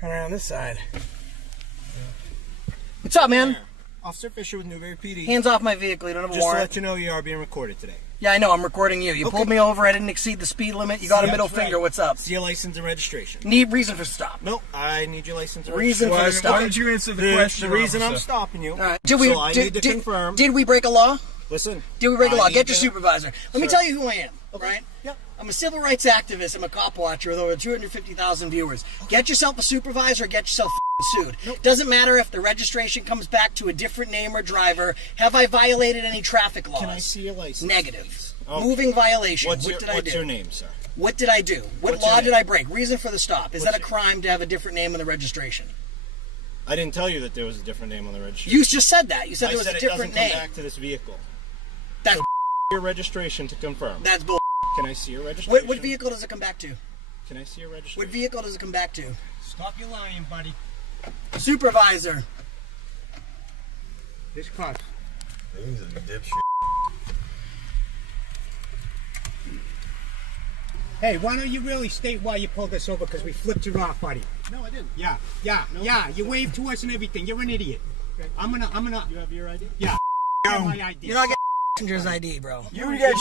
Turn around this side. What's up, man? Officer Fisher with Newberry PD. Hands off my vehicle. You don't have a Just warrant. to let you know, you are being recorded today. Yeah, I know. I'm recording you. You pulled me over. I didn't exceed the speed limit. You got a middle finger. Right. What's up? See your license and registration. Need reason for stop. Nope, I need your license and Reason registration. for the stop. Why don't you answer the question, The reason officer? I'm stopping you. All right. I need to confirm. Did we break a law? Listen. Did we break a law? I Get need your to- supervisor. Let me tell you who I am, right? Yeah. I'm a civil rights activist. I'm a cop watcher with over 250,000 viewers. Get yourself a supervisor, get yourself sued. Doesn't matter if the registration comes back to a different name or driver. Have I violated any traffic laws? Can I see your license? Negative. Okay. Moving violation. What did I do? What's your name, sir? What did I do? What What's your law name? did I break? Reason for the stop. Is What's that a crime to have a different name on the registration? I didn't tell you that there was a different name on the registration. You just said that. You said there was a different it doesn't name. come back to this vehicle. That's Your registration to confirm. that's bull. Can I see your registration? What vehicle does it come back to? Can I see your registration? What vehicle does it come back to? Stop your lying, buddy. Supervisor. This cops. He's a dipshit. Hey, why don't you really state why you pulled us over? Because we flipped you off, buddy. No, I didn't. Yeah. You waved to us and everything. You're an idiot. Okay. I'm gonna. You have your ID? Yeah. My ID. You're not getting passenger's ID, bro. You get.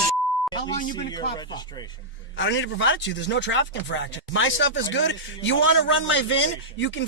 How Let long me you see been a your cop for? registration, please. I don't need to provide it to you. There's no traffic infraction. My stuff is good. You want to run my VIN? You can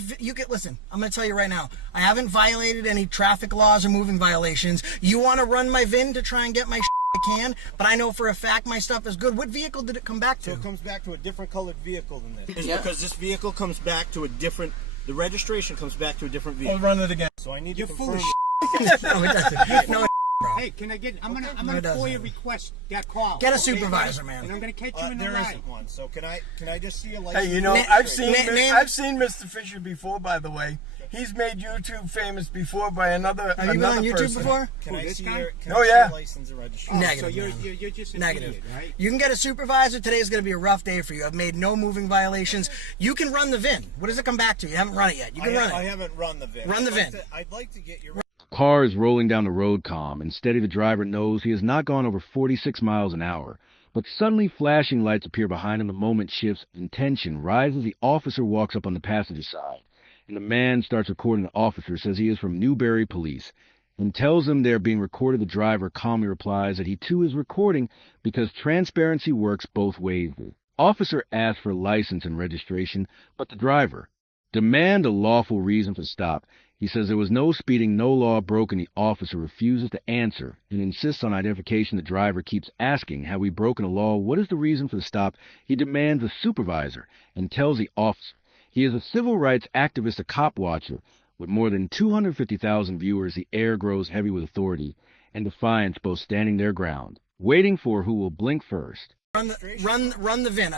listen. I'm going to tell you right now. I haven't violated any traffic laws or moving violations. You want to run my VIN to try and get my I can, but I know for a fact my stuff is good. What vehicle did it come back to? So it comes back to a different colored vehicle than this. It's Yeah. because this vehicle comes back to a different. The registration comes back to a different vehicle. We'll run it again. So I need You're to full confirm. of No, it doesn't. No, bro. Hey, can I get? I'm No, gonna it doesn't. FOIA request that call. Get a Okay, supervisor, buddy? man. And I'm gonna catch you in the There lie. isn't one. So can I just see a license? Hey, you know, Na- I've seen na- I've seen Mr. Fisher before, by the way. He's made YouTube famous before by another Have you been on YouTube person. before? Can I this see guy? your? Can Oh, I see yeah. your license and registration? Negative. So you're man. you're just an Negative. idiot, right? You can get a supervisor. Today's going to be a rough day for you. I've made no moving violations. You can run the VIN. What does it come back to? You haven't run it yet. You can run I it. haven't run the VIN. Run the VIN. I'd like to get your. Car is rolling down the road calm, and steady the driver knows he has not gone over 46 miles an hour. But suddenly flashing lights appear behind him. The moment shifts, and tension rises. The officer walks up on the passenger side, and the man starts recording. The officer says he is from Newberry Police and tells them they are being recorded. The driver calmly replies that he too is recording because transparency works both ways. The officer asks for license and registration, but the driver demands a lawful reason for stop. He says there was no speeding, no law broken. The officer refuses to answer and insists on identification. The driver keeps asking, have we broken a law? What is the reason for the stop? He demands a supervisor and tells the officer he is a civil rights activist, a cop watcher. With more than 250,000 viewers, the air grows heavy with authority and defiance, both standing their ground, waiting for who will blink first. Run the VIN.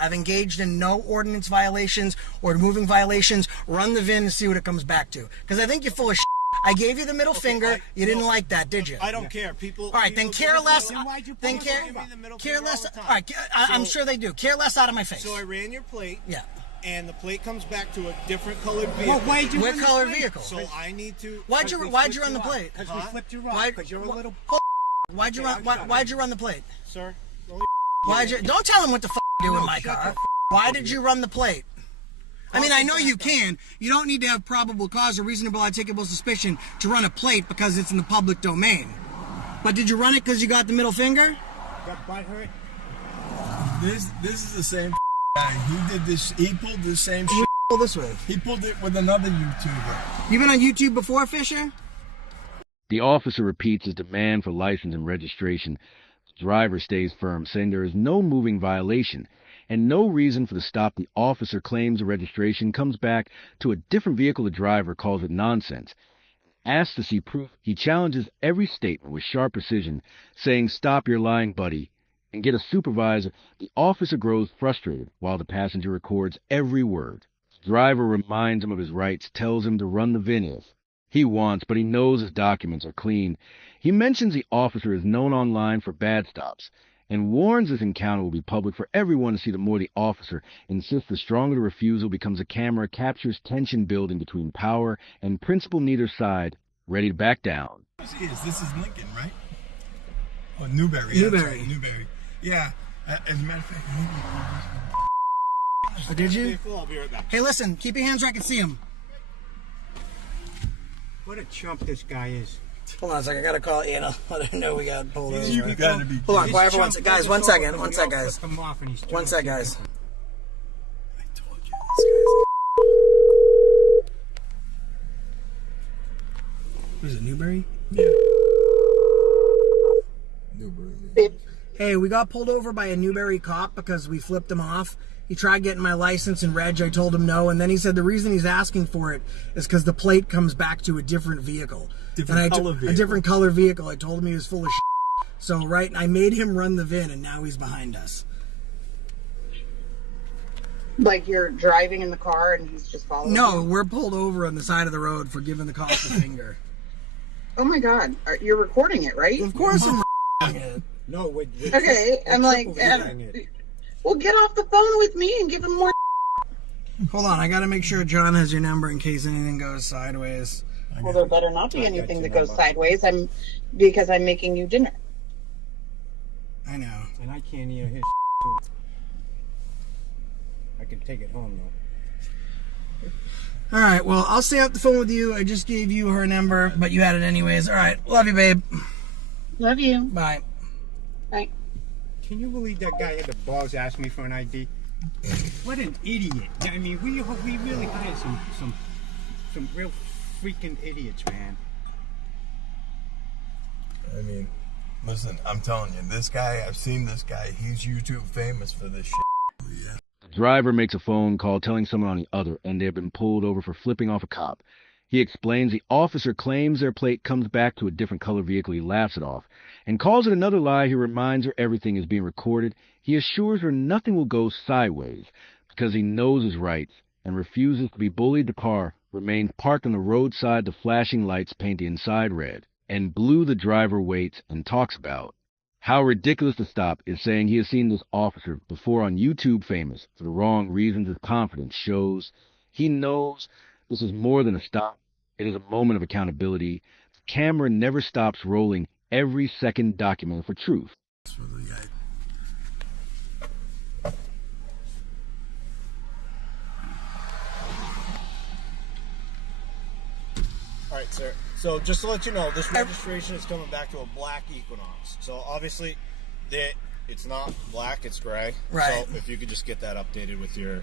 I've engaged in no ordinance violations or moving violations. Run the VIN and see what it comes back to. Because I think you're full of shit. I gave you the middle finger. You didn't like that, did you? I don't care. People. All right, then people care give me less. the- why'd you Then pull care. us over? the middle Care finger less. all the All time. right, I'm So- sure they do. Care less out of my face. So I ran your plate. Yeah. And the plate comes back to a different colored vehicle. Well, why'd you What run the color plate? vehicle? So I need to. Why'd you run the plate? Because we flipped you Why- off. Because you're a little. Why'd you Okay, run? Why'd you run the plate? Sir. Don't tell him what the to do in my shut car. the Why did you run the plate? I mean, I know you can. You don't need to have probable cause or reasonable articulable suspicion to run a plate because it's in the public domain. But did you run it because you got the middle finger? Got butt hurt. This is the same guy. He did this. He pulled the same shit. Pull this with. He pulled it with another YouTuber. You been on YouTube before, Fisher? The officer repeats his demand for license and registration. The driver stays firm, saying there is no moving violation and no reason for the stop. The officer claims the registration comes back to a different vehicle. The driver calls it nonsense. Asks to see proof. He challenges every statement with sharp precision, saying, "Stop your lying, buddy," and get a supervisor. The officer grows frustrated while the passenger records every word. The driver reminds him of his rights, tells him to run the VIN if he wants, but he knows his documents are clean. He mentions the officer is known online for bad stops and warns this encounter will be public for everyone to see. The more the officer insists, the stronger the refusal becomes. A camera captures tension building between power and principle, neither side ready to back down. This is Lincoln, right? Oh, Newberry. Newberry. Newberry. Yeah. As a matter of fact, Oh, did you? I'll be right back. Hey, listen, keep your hands where I can see him. What a chump this guy is. Hold on a second, I gotta call Anna. Let her know we got pulled over. you gotta be. Hold on, This quiet for one chump second. Guys, pulled one us second, over one because second, we all guys. flipped him off and he's One sec, guys. I told you. Was it Newberry? Yeah. Newbury. Hey, we got pulled over by a Newberry cop because we flipped him off. He tried getting my license and reg. I told him no, and then he said the reason he's asking for it is because the plate comes back to a different vehicle. Different color vehicle. A different color vehicle. I told him he was full of shit. So, right, I made him run the VIN, and now he's behind us. Like you're driving in the car and he's just following No, you? we're pulled over on the side of the road for giving the cop the finger. Oh my God. You're recording it, right? Of course I'm it. No, we're Okay, I'm like, triple-viewing it. well, get off the phone with me and give him more. Hold on, I gotta make sure John has your number in case anything goes sideways. Well, there better not be I got anything your that goes number. sideways. Because I'm making you dinner. I know. And I can't hear his too. I can take it home though. All right, well, I'll stay off the phone with you. I just gave you her number, but you had it anyways. All right, love you, babe. Love you. Bye. Bye. Can you believe that guy had the balls to ask me for an ID? What an idiot! I mean, we really had some real freaking idiots, man. I mean, listen, I'm telling you, this guy, I've seen this guy. He's YouTube famous for this shit. Yeah. The driver makes a phone call telling someone on the other end they have been pulled over for flipping off a cop. He explains the officer claims their plate comes back to a different color vehicle he laughs it off, and calls it another lie. He reminds her everything is being recorded. He assures her nothing will go sideways because he knows his rights and refuses to be bullied. The car remains parked on the roadside. The flashing lights paint the inside red, and blue the driver waits and talks about how ridiculous the stop is, saying he has seen this officer before on YouTube famous for the wrong reasons. His confidence shows. He knows this is more than a stop. It is a moment of accountability. The camera never stops rolling, every second documented for truth. For the guy. All right, sir. So just to let you know, this registration is coming back to a black Equinox. So obviously, it's not black; it's gray. Right. So if you could just get that updated with your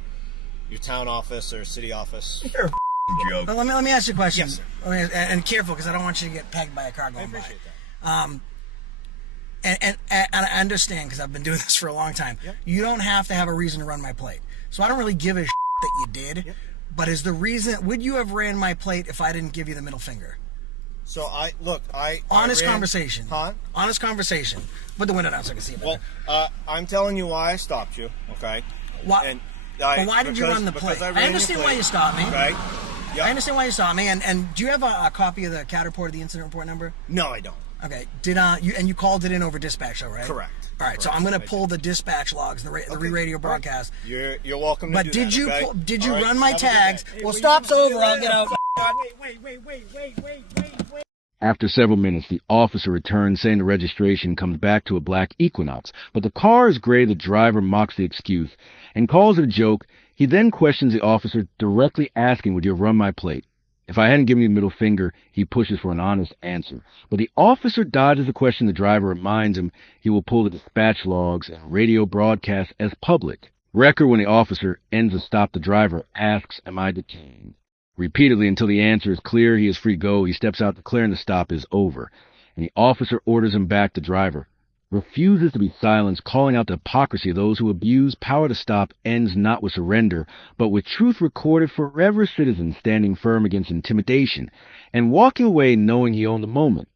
town office or city office. You're a joke. Well, let me ask you a question. Yes, sir. And careful, because I don't want you to get pegged by a car I going by. appreciate that. And I understand, because I've been doing this for a long time. Yep. You don't have to have a reason to run my plate. So I don't really give a shit that you did. Yep. But is the reason, would you have ran my plate if I didn't give you the middle finger? So Honest I ran, conversation. Huh? Honest conversation. Put the window down so I can see it better. Well, I'm telling you why I stopped you. Okay. Why, And but why did you run the because plate? ran I your understand why plate, you stopped me. Okay. Yep. I understand why you stopped me. And do you have a copy of the CAD report, the incident report number? No, I don't. Okay. You called it in over dispatch, though, right? Correct. All right. So Correct. I'm going to I pull the dispatch logs, the re-radio broadcast. You're welcome to But do did that, you okay? did you All right, run my have a good day. tags? Well, stop's over. I'll get out. Wait. After several minutes, the officer returns saying the registration comes back to a black Equinox, but the car is gray. The driver mocks the excuse and calls it a joke. He then questions the officer, directly asking, would you have run my plate? If I hadn't given you the middle finger, he pushes for an honest answer. But the officer dodges the question. The driver reminds him he will pull the dispatch logs and radio broadcast as public record. When the officer ends the stop, the driver asks, am I detained? Repeatedly until the answer is clear, he is free to go. He steps out, declaring the stop is over, and the officer orders him back. The driver refuses to be silenced, calling out the hypocrisy of those who abuse power. To stop ends not with surrender, but with truth recorded. Forever citizen standing firm against intimidation and walking away knowing he owned the moment.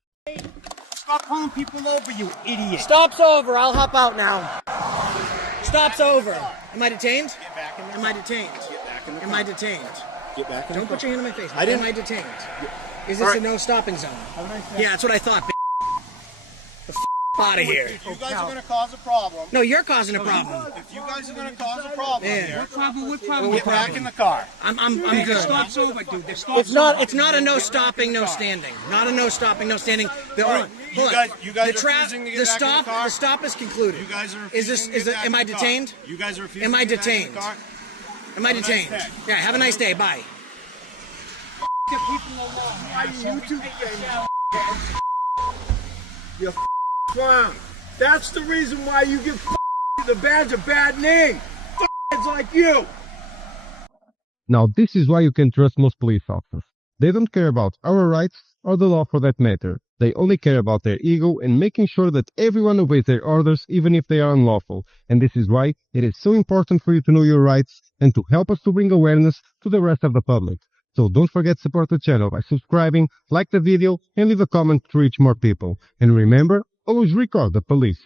Stop pulling people over, you idiot. Stop's over. I'll hop out now. Stop's over. Am I detained? Get back in the Am I detained? Get back in the Am I detained? Get back in Don't the put your hand in my face. I didn't- Am I detained? Is this All right. a no stopping zone? Yeah, that's what I thought. out of here. If you guys are gonna cause a problem, No, you're causing a problem. if you guys are gonna cause a problem here, What problem? get back in the car. I'm The good. stop's over, dude. The stop's It's not a no stopping, no standing. Not a no stopping, no standing. The All right, you guys are refusing to get back in the car? The stop is concluded. You guys are Is refusing this? to get back Am in I the car. detained? You guys are refusing Am I to get back in the detained? car? Am I detained? day. Yeah. Have a nice day. Bye. You clown. That's the reason why you give the badge a bad name. It's like you. Now, this is why you can trust most police officers. They don't care about our rights or the law for that matter. They only care about their ego and making sure that everyone obeys their orders even if they are unlawful. And this is why it is so important for you to know your rights and to help us to bring awareness to the rest of the public. So don't forget to support the channel by subscribing, like the video, and leave a comment to reach more people. And remember, always record the police.